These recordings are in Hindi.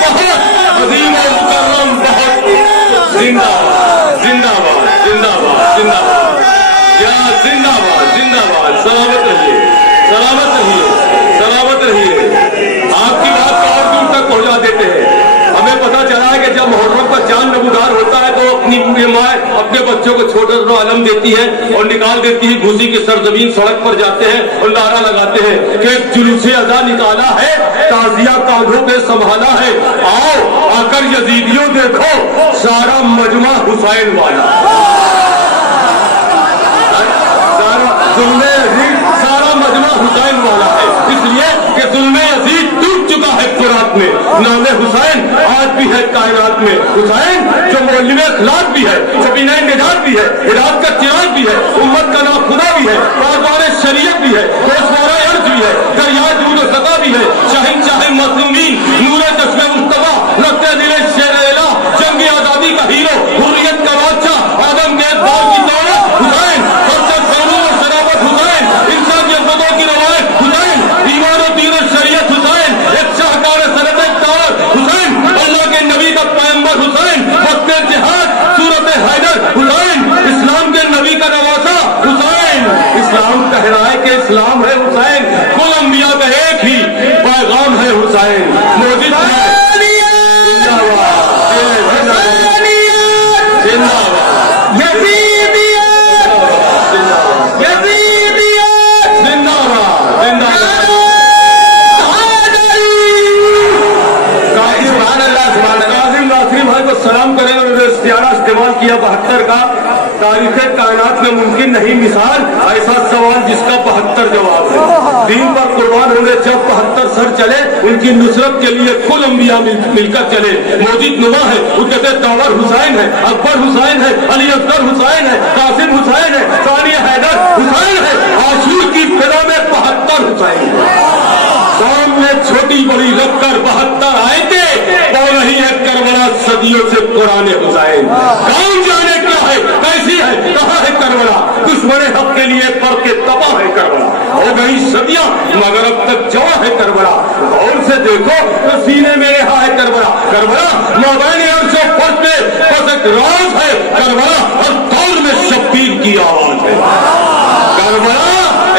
बहुत अजीम और मुकर्रम, बहुत जिंदाबाद जिंदाबाद जिंदाबाद जिंदाबाद, या जिंदाबाद जिंदाबाद। सलामत रहिए, सलामत रहिए, सलामत रहिए। आपकी बात को और दूर तक पहुंचा देते हैं। हमें पता चला है कि जब मुहर्रम पर चांद नमूदार होता है तो अपनी माँ अपने बच्चों को छोटा सा अलम देती है और निकाल देती है। घुसी की सरजमीन सड़क पर जाते हैं और नारा लगाते हैं कि जुलूसे अज़ा निकाला है, ताजिया कांधों पे संभाला है, आओ आकर यजीदियों देखो सारा मजमा हुसैन वाला, सारा मजमा हुसैन वाला है। इसलिए कि जुल्मे यजीद टूट चुका है फुरात में, नामे हुसैन आज भी है कायनात में। हुसैन जो मौलवी इखलाक भी है, सफीना निजात भी है, हिदायत का चिराग भी है, उम्मत का नाम खुदा भी है, पासवान शरीयत भी है, दोस्तवारा अर्ज भी है, दरिया दूर सका भी है, शहंशाह मज़लूमीन नूरे चश्मे मुस्तफा रखते दिले शेर एला, जंग आजादी का हीरो, हुर्रियत का बादशाह, आदम के दौर की दौलत हुसैन, की रवायत हुसैन, ईमान और दीन और शरीयत हुसैन, एक शाहकार सनत इक़्तिदार हुसैन, अल्लाह के नबी का पैगंबर हुसैन, वक़्त जिहाद सूरत हैदर हुसैन, इस्लाम के नबी का नवासा हुसैन। इस्लाम कह रहा है कि इस्लाम है हुसैन, कुल अंबिया का एक ही पैगाम है हुसैन। मौजूद है सलाम करें और इस्तेमाल किया 72 का। तारीख कायनात में मुमकिन नहीं मिसाल ऐसा सवाल जिसका 72 जवाब है। दीन पर कुर्बान होंगे जब 72 सर चले, उनकी नुसरत के लिए कुल अंबिया मिलकर चले। मौजूद नुमा है, उद्दत दावर हुसैन है, अकबर हुसैन है, अली असगर हुसैन है, कासिम हुसैन है, सानिया हैदर हुसैन है, आशूर की फिजा में 72 हुसैन है। सामने छोटी बड़ी रखकर 72 आए थे, वो नहीं है करबला सदियों से पुराने हुसैन। कौन जाने क्या है, कैसी है, कहाँ है करबला, दुश्मन हक के लिए पढ़ के तबाह है करबला। हो गई सदियां मगर अब तक जवा है करबला। और से देखो तो सीने में रहा है करबला। करबला मोबाइल अर्शो फर्श पे बस एक राज है करबला, और दौर में शब्बीर की आवाज है करबला।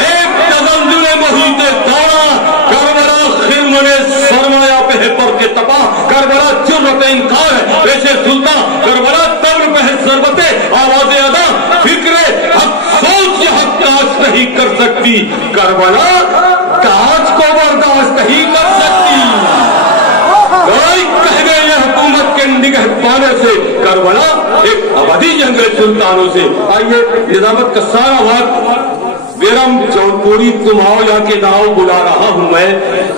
एक तज़ल्ज़ुल मुहीत दौरा करबला, खिलमने सरमाया पे है पर के तबाह करबला, जुर्रत इनकार है वैसे सुल्तान करबला, तब्र पे है सरबते आवाज़ अदा, फिक्रे हक सोच हक काश नहीं कर सकती करबला, काज को बर्दाश्त नहीं कर सकती। कोई कह गए हुकूमत के निगहबाने से करबला एक अवधि जंग सुल्तानों से। आइए निजामत का सारा वक्त बेरम जौनपुरी तुम आओ या के गाँव बुला रहा हूँ मैं,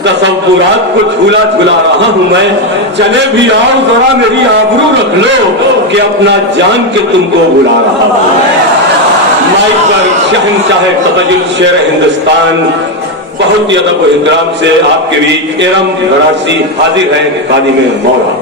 तसव्वुरात को झूला झूला रहा हूँ मैं, चले भी आओ जरा मेरी आबरू रख लो कि अपना जान के तुमको बुला रहा हूँ। माइक पर शहंशाह तबजुल शेर हिंदुस्तान बहुत ही अदब और इकराम से आपके बीच एरम गरासी हाजिर है, खादिम मौला।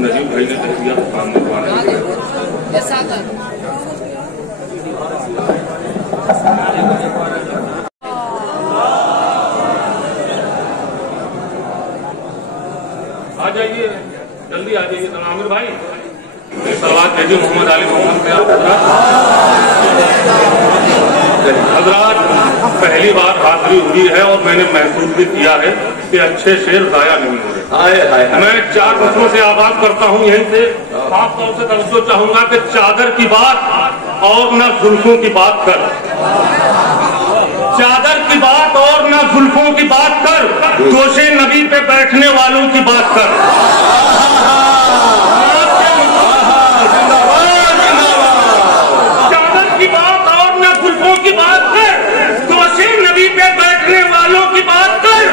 नजीब भाई ने कह दिया आ जाइए, जल्दी आ जाइए। आमिर भाई सलात भेजिए मोहम्मद अली हजरात। पहली बार हाजिरी हुई है और मैंने महसूस भी किया है कि अच्छे शेर जाया नहीं हो रहे। मैं 4 फसलों से आगाज करता हूँ यहीं से। खास तौर से तवज्जो चाहूंगा कि चादर की बात और न जुल्फों की बात कर, चादर की बात और न जुल्फों की बात कर, दोषे नबी पे बैठने वालों की बात कर। चादर की बात और न जुल्फों की बात कर, दोषे नबी पे बैठने वालों की बात कर।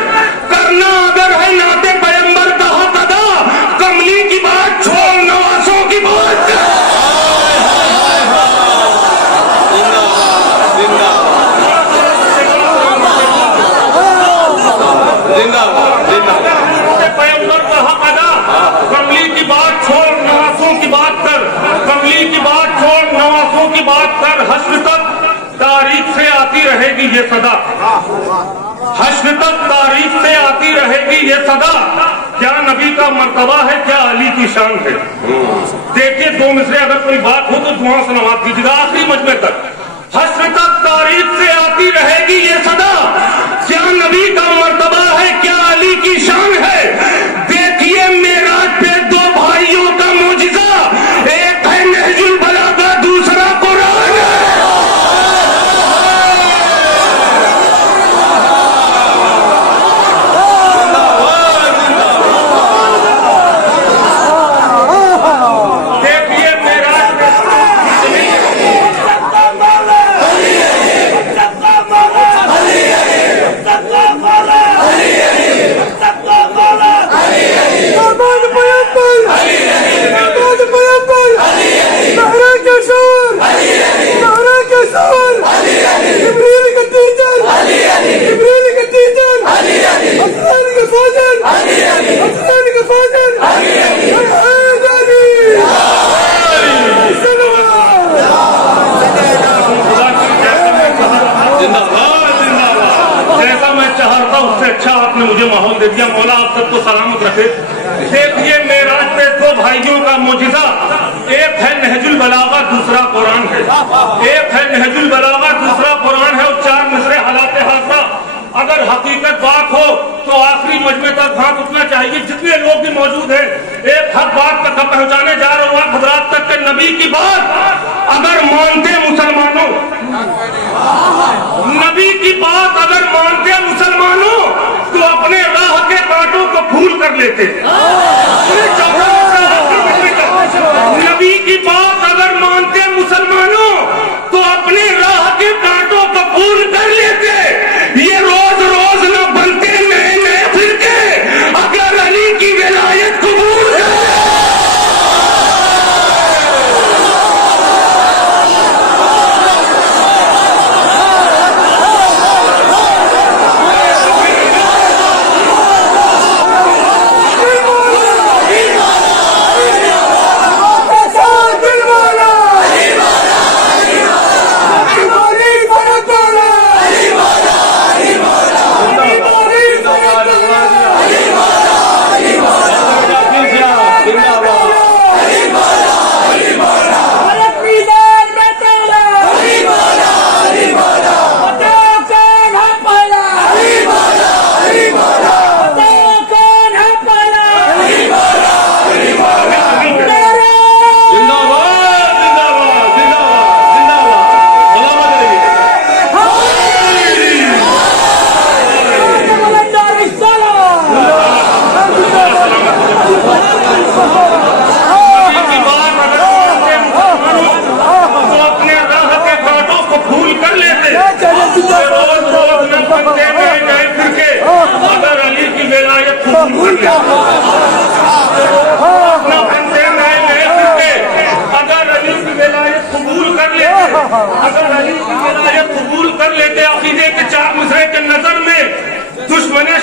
करना अगर है नाते पैगंबर का हक अदा, कमली की बात छोड़ नवासों की बात कर। हश्र तक तारीख से आती रहेगी ये सदा, हश्र तक तारीख से आती रहेगी ये सदा, क्या नबी का मर्तबा है, क्या अली की शान है। देखिए दो मिसरे अगर कोई बात हो तो दुआ समाप्त कीजिएगा आखिरी मजमे तक। हश्र तक तारीख से आती रहेगी ये सदा, क्या नबी का मर्तबा है, क्या अली की शान है। देखिए मेराज पे दो भाइयों का मोजिजा, एक है नहजुल बलागा, दूसरा कुरान है। जैसा मैं चाहता उससे अच्छा आपने मुझे माहौल दे दिया, मौला आप सबको सलामत रखे। देखिए मेराज पे दो भाइयों का मोजिजा, एक है नहजुल बलागा, दूसरा कुरान है। एक है नहजुल बलागा, दूसरा कुरान है और चार मिसरे हालात हादसा। अगर हकीकत बात हो तो आखिरी मजमे तक हाथ उठना चाहिए, जितने लोग भी मौजूद हैं। एक हक बात तक पहुंचाने जा रहा हूँ हजरात तक के नबी की बात अगर मानते मुसलमानों, नबी की बात अगर मानते मुसलमानों तो अपने राह के कांटों को फूल कर लेते। नबी की बात अगर मानते मुसलमानों तो अपने राह के कांटों को फूल कर लेते। ये रोज रोज न बनते नए नए फिरके, अगर अली की विलायत कबूल कर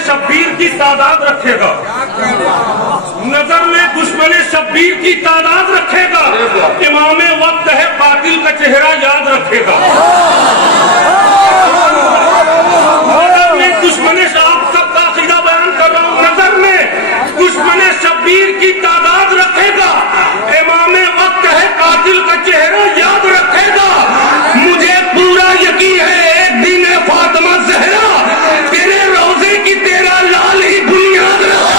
शब्बीर की तादाद रखेगा, नजर में दुश्मन शब्बीर की तादाद रखेगा। इमामे वक्त है कातिल का चेहरा याद रखेगा। नजर में दुश्मन, आप सबका अकीदा बयान कर रहा हूँ, नजर में दुश्मन शब्बीर की तादाद रखेगा। इमामे वक्त है कातिल का चेहरा याद रखेगा। मुझे पूरा यकीन है एक दिन है फातिमा ज़हरा तेरे रोजे की तेरा लाल ही बुनियाद रहा।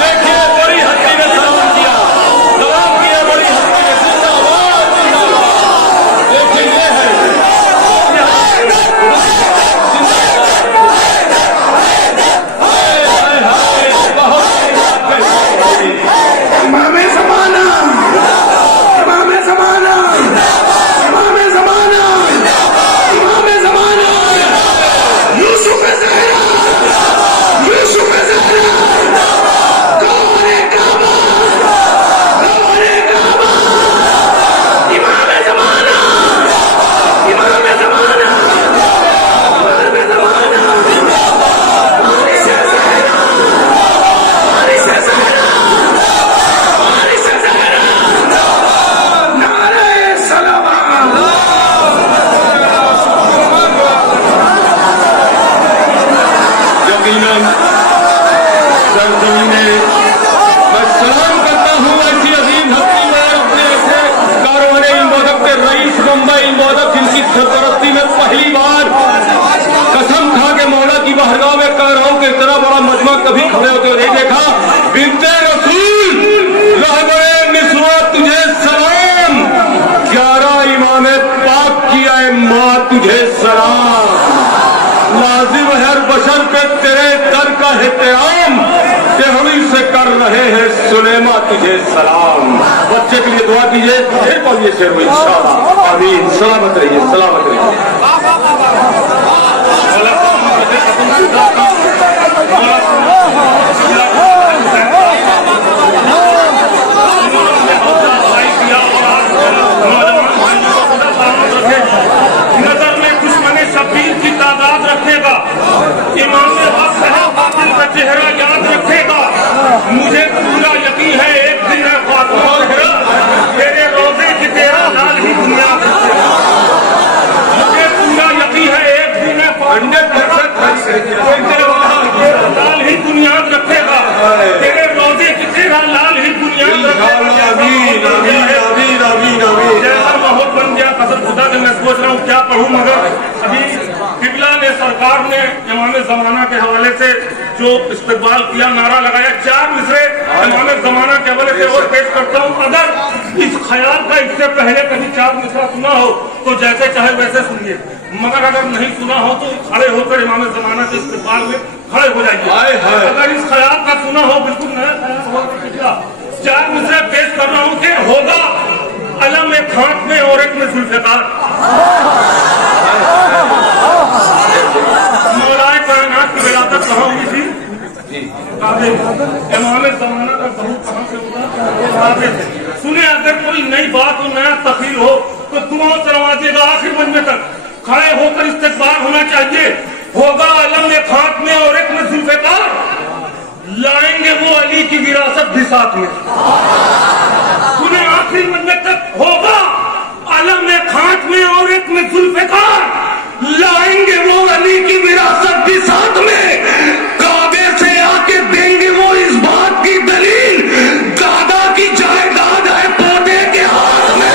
देखिए बड़ी हस्ती ने सलाम किया, सलाम किया बड़ी हस्ती ने। देखिए ये है साहिबाए किराम तेहरी से कर रहे हैं सुलेमा तुझे सलाम। बच्चे के लिए दुआ कीजिए, फिर बोलिए शेर में इंशाअल्लाह। आमीन। सलामत रहिए, सलामत रहिए। नजर में दुश्मने शबीर की तादाद रखेगा, इमाम हक है बातिल का चेहरा याद रखेगा। मुझे पूरा यकीन है एक दिन है फातिमा तेरे रोजे की तेरा लाल ही दुनिया रखेगा। मुझे पूरा यकीन है एक दिन है लाल ही बुनियाद रखेगा, तेरे रोजे की तेरा लाल ही बुनियाद रखेगा। जैसा माहौल बन गया कसम खुदा के मैं सोच रहा हूँ क्या पढ़ूं, मगर अभी किबला ने सरकार ने इमाम जमाना के हवाले से जो इस्तेमाल किया, नारा लगाया, 4 मिसरे इमाम जमाना के हवाले से और पेश करता हूँ। अगर इस ख्याल का इससे पहले कभी 4 मिसरा सुना हो तो जैसे चाहे वैसे सुनिए, मगर अगर नहीं सुना हो तो खड़े होकर इमाम जमाना के इस्तेमाल में खड़े हो जाइए। अगर इस ख्याल का सुना हो, बिल्कुल नया ख्याल होगा। 4 मिसरे पेश कर रहा हूँ कि होगा अलम एक हाथ में और एक में जुल्फ़िकार। मौलाए कायनात की विरासत कहाँ हुई थी? इमाम ज़माना का सबूत कहाँ से होगा? सुने, अगर कोई नई बात और नया तफसील हो तो दुआ करवाइएगा आखिर मंजिल तक खड़े होकर इस्तेक़बाल होना चाहिए। होगा अलम एक हाथ में और एक में जुल्फ़िकार, लाएंगे वो अली की विरासत भी साथ में। सुने, आखिरी मंजिल तक होगा अलम एक हाथ में और एक में जुल्फ़िकार, लाएंगे वो अली की विरासत भी साथ में। काबे से आके देंगे वो इस बात की दलील, दादा की जायदाद है पोते के हाथ में।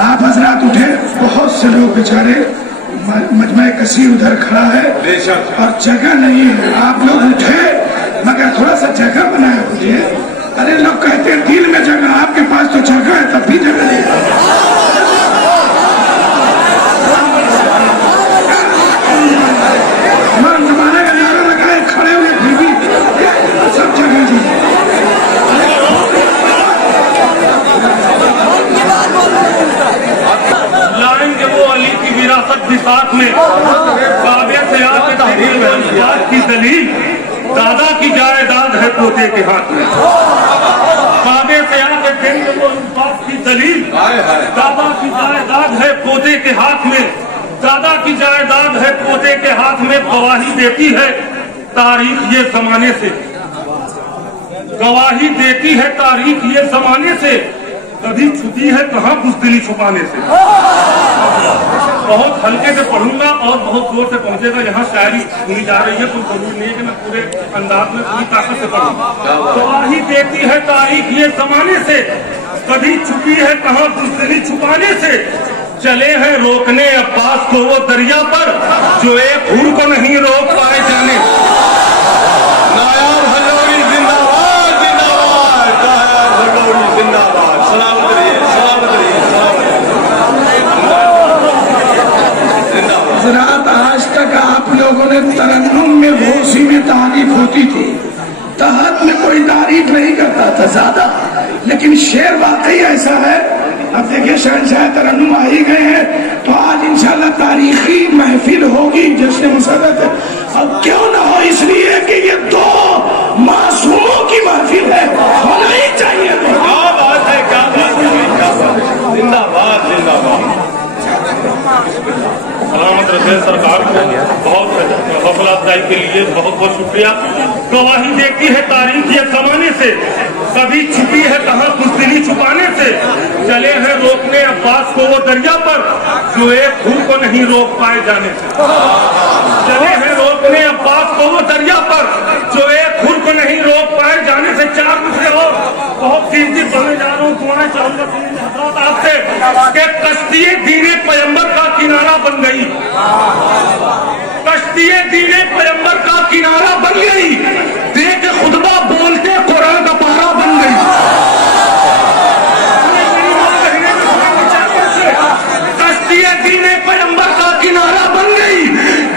आप हजरात उठे, बहुत से लोग बेचारे मजमा कसीर उधर खड़ा है और जगह नहीं है। आप लोग उठे मगर थोड़ा सा जगह बनाया मुझे। अरे लोग कहते हैं दिल में जगह, आपके पास तो जगह है तब भी जगह नहीं है। जमाने का नारा लगाए खड़े हुए फिर भी सब जगह जी। लाएंगे वो अली की विरासत भी साथ में, काबे से आके बात की दलील, दादा की जायदाद है पोते के हाथ में। काबे से आके देंगे वो बात की दलील, दादा की जायदाद है पोते के हाथ में। दादा की जायदाद है पोते के हाथ में, गवाही देती है तारीख ये जमाने से, गवाही देती है तारीख ये जमाने से। कभी छुपी है कहाँ बुज़दिली छुपाने से। बहुत हल्के से पढ़ूंगा और बहुत जोर से पहुंचेगा। यहाँ शायरी सुनी जा रही है, कोई जरूरी नहीं है कि मैं पूरे अंदाज में पूरी ताकत से पढ़ूं। गवाही देती है तारीख ये जमाने से, कभी छुपी है कहाँ बुज़दिली छुपाने से। चले हैं रोकने अब्बास को वो दरिया पर, जो एक हुर को नहीं रोक पाए जाने। नायाब तरन्नुम में होशी में तारीफ होती थी, तहत में कोई तारीफ नहीं करता था ज्यादा, लेकिन शेर वाकई ऐसा है। अब देखिए शहंशाह तरन्नुम आ ही गए हैं, तो आज इंशाल्लाह तारीखी महफिल होगी जश्न मुसर्रत है। अब क्यों ना हो, इसलिए कि ये दो मासूमों की महफिल है, होना ही चाहिए। क्या बात है, क्या बात है, जिंदाबाद जिंदाबाद। सलामत रखे सरकार को बहुत हौसला अफजाई के लिए बहुत बहुत शुक्रिया। गवाही देती है तारीख ये जमाने से, कभी छुपी है कहाँ बुज़दिली छुपाने से। चले हैं रोकने अब्बास को वो दरिया पर, जो एक फूल को नहीं रोक पाए जाने से। चले हैं रोकने अब्बास को वो दरिया पर, जो एक फूल को नहीं रोक पाए जाने से। चार दूसरे और बहुत कीमती बने जा रहा हूँ, दुआएं चाहूंगा आपसे कि कश्ती दीने पैगंबर का किनारा बन गई, कश्ती दीने पैगंबर का किनारा बन गई, देख खुतबा बोलते कुरान का पारा बन गई। कश्ती दीने पैगंबर का किनारा बन गई,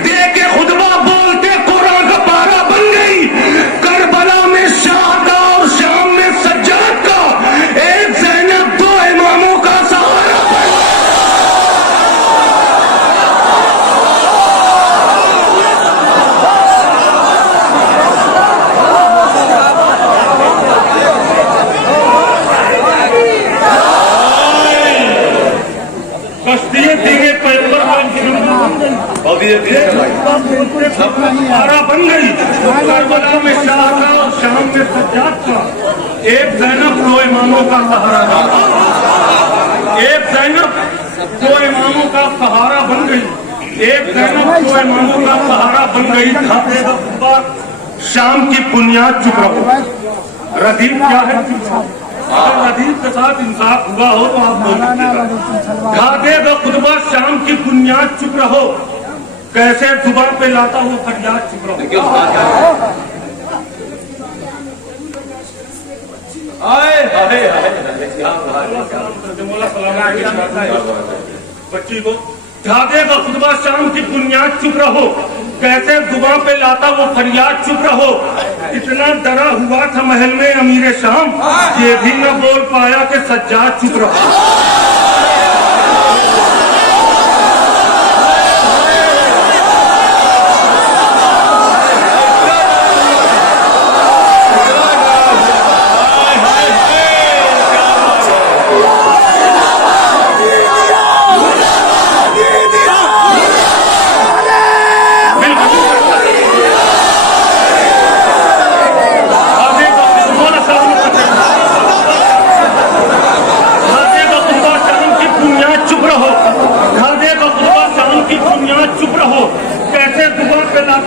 देख खुतबा बोलते कुरान का पारा बन गई। करबला में शहादा और शाम में सज्जाद का, एक ज़ैनब दो इमामों का सहारा। पारा बन गई। करबला में शहादा और शाम में सज्जाद का, एक ज़ैनब दो इमामों का सहारा, एक ज़ैनब दो इमामों का सहारा बन गई, एक ज़ैनब दो इमामों का सहारा बन गई। शाम की बुनियाद चुप रहो। रदीफ क्या है? अगर रदीफ के साथ इंसाफ हुआ हो तो आप बोल दीजिएगा। घाटे द खुतबा शाम की बुनियाद चुप रहो, कैसे जुबान पे लाता हूँ फरियाद चुप रहो। बच्ची को घाटे द खुतबा शाम की बुनियाद चुप रहो, कैसे जुबान पे लाता वो फरियाद चुप रहो। इतना डरा हुआ था महल में अमीर शाम, ये भी न बोल पाया कि सज्जाद चुप रहो।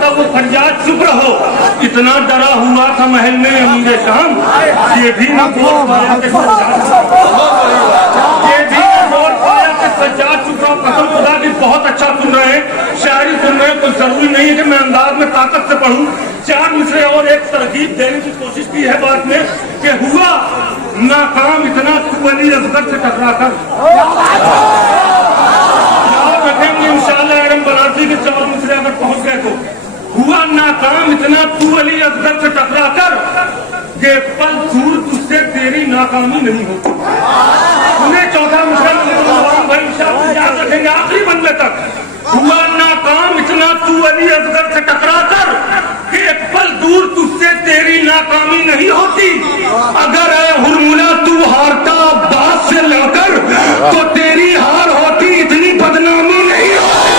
वो फरियाद चुप रहो। इतना डरा हुआ था महल में अमीर शाम, ये भी न बोल पाया कि सज्जाद चुप रहो। कसम खुदा की बहुत अच्छा सुन रहे हैं, शायरी सुन रहे हैं, कोई जरूरी नहीं है कि मैं अंदाज में ताकत से पढ़ूं। चार मिसरे और एक तरकीब देने की कोशिश की है बात में कि हुआ नाकाम इतना तू अली असगर से टकरा कर। रखेंगे इंशाअल्लाह एरम बनारसी के चार मिसरे अगर पहुंच गए तो। हुआ नाकाम इतना तू अली असगर से टकरा कर, कि पल दूर तुझसे तेरी नाकामी नहीं होती। उन्हें चौथा मिसरा याद रखेंगे आखिरी बंदे तक। हुआ नाकाम इतना तू अली असगर से टकरा कर, कि एक पल दूर तुझसे तेरी नाकामी नहीं होती। अगर है हुरमुला तू हारता अब्बास से लड़कर, तो तेरी हार होती इतनी बदनामी नहीं होती।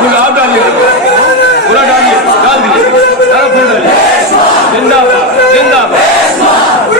पूरा डालिए, डाल दीजिए, सारा फूल डालिए। जिंदाबाद जिंदाबाद।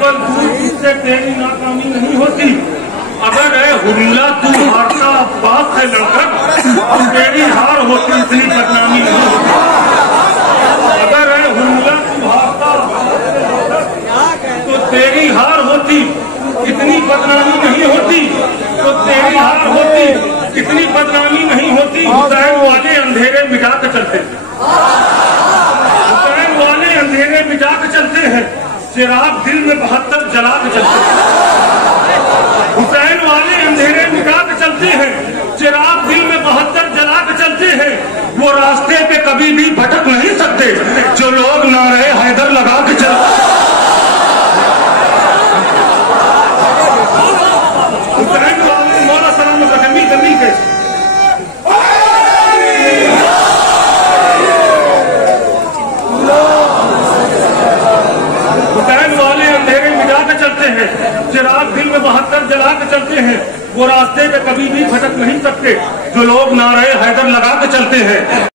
अव्वल दूर से तेरी नाकामी नहीं होती। अगर है हुर्मिला तू हारता बाप है लड़कर, और तेरी हार होती इतनी बदनामी नहीं होती। अगर है हुर्मिला तू हारता तो तेरी हार होती इतनी बदनामी नहीं होती, तो तेरी हार होती इतनी बदनामी नहीं होती। हुसैन वाले अंधेरे मिटा कर चलते हैं, हुसैन वाले अंधेरे मिटा कर चलते हैं, चिराग दिल में 72 जला कर चलते हैं। हुसैन वाले अंधेरे मिटा कर चलते हैं, चिराग दिल में 72 जला कर चलते हैं। वो रास्ते पे कभी भी भटक नहीं सकते जो लोग नारे हैदर लगा के चलते। हुसैन वाले मौला सलामत रखी जमीन के हुसैन वाले अंधेरे मिटा के चलते हैं, चिराग दिल में 72 जला के चलते हैं। वो रास्ते पे कभी भी भटक नहीं सकते जो लोग नारे हैदर लगा के चलते हैं।